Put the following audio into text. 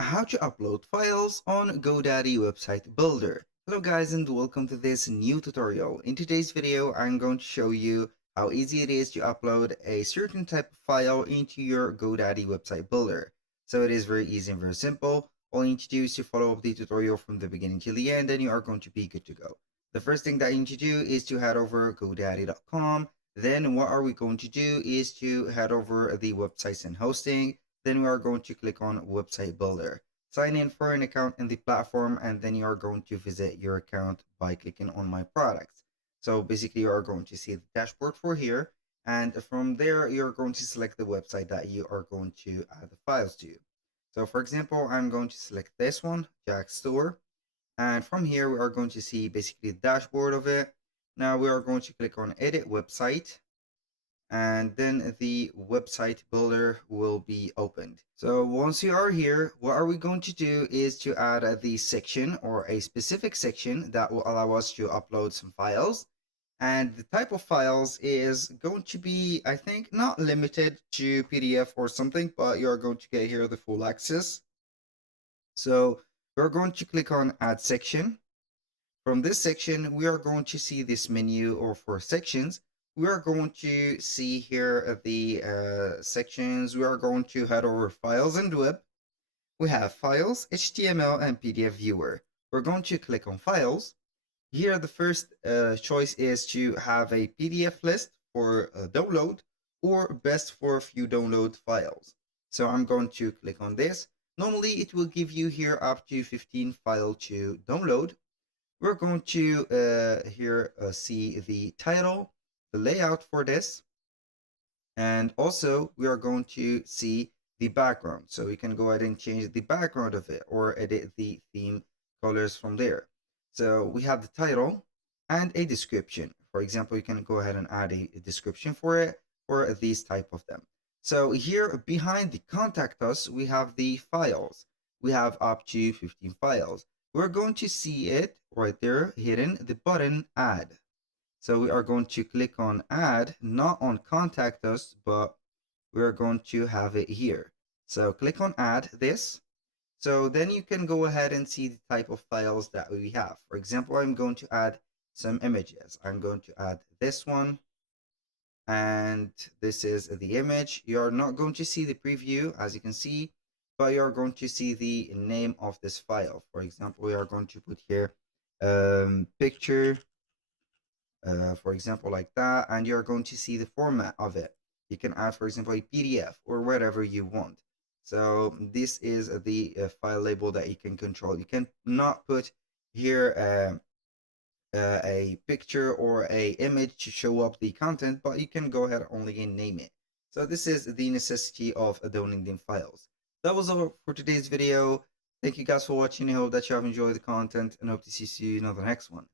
How to upload files on Godaddy website builder. Hello guys and welcome to this new tutorial. In today's video I'm going to show you how easy it is to upload a certain type of file into your Godaddy website builder. So it is very easy and very simple. All you need to do is to follow up the tutorial from the beginning to the end and you are going to be good to go. The first thing that you need to do is to head over godaddy.com. Then what are we going to do is to head over the websites and hosting. Then we are going to click on website builder. Sign in for an account in the platform and then you are going to visit your account by clicking on my products. So basically you are going to see the dashboard for here, and from there you're going to select the website that you are going to add the files to. So for example, I'm going to select this one, Jack Store, and from here we are going to see basically the dashboard of it. Now we are going to click on edit website, and then the website builder will be opened. So once you are here, what are we going to do is to add the section or a specific section that will allow us to upload some files. And the type of files is going to be, I think, not limited to PDF or something, but you're going to get here the full access. So we're going to click on add section. From this section, we are going to see this menu or for sections. We are going to see here the sections. We are going to head over files and web. We have files, HTML, and PDF viewer. We're going to click on files. Here, the first choice is to have a PDF list for download or best for a few download files. So I'm going to click on this. Normally, it will give you here up to 15 files to download. We're going to here see the title, the layout for this, and also we are going to see the background. So we can go ahead and change the background of it or edit the theme colors from there. So we have the title and a description. For example, you can go ahead and add a description for it or these type of them. So here behind the contact us, we have the files. We have up to 15 files. We're going to see it right there hidden, the button add. So we are going to click on add, not on contact us, but we're going to have it here. So click on add this. So then you can go ahead and see the type of files that we have. For example, I'm going to add some images. I'm going to add this one, and this is the image. You're not going to see the preview, as you can see, but you're going to see the name of this file. For example, we are going to put here picture, for example, like that, and you're going to see the format of it. You can add, for example, a PDF or whatever you want. So this is the file label that you can control. You can not put here a picture or a image to show up the content, but you can go ahead only and name it. So this is the necessity of downloading files. That was all for today's video. Thank you guys for watching. I hope that you have enjoyed the content and hope to see you in the next one.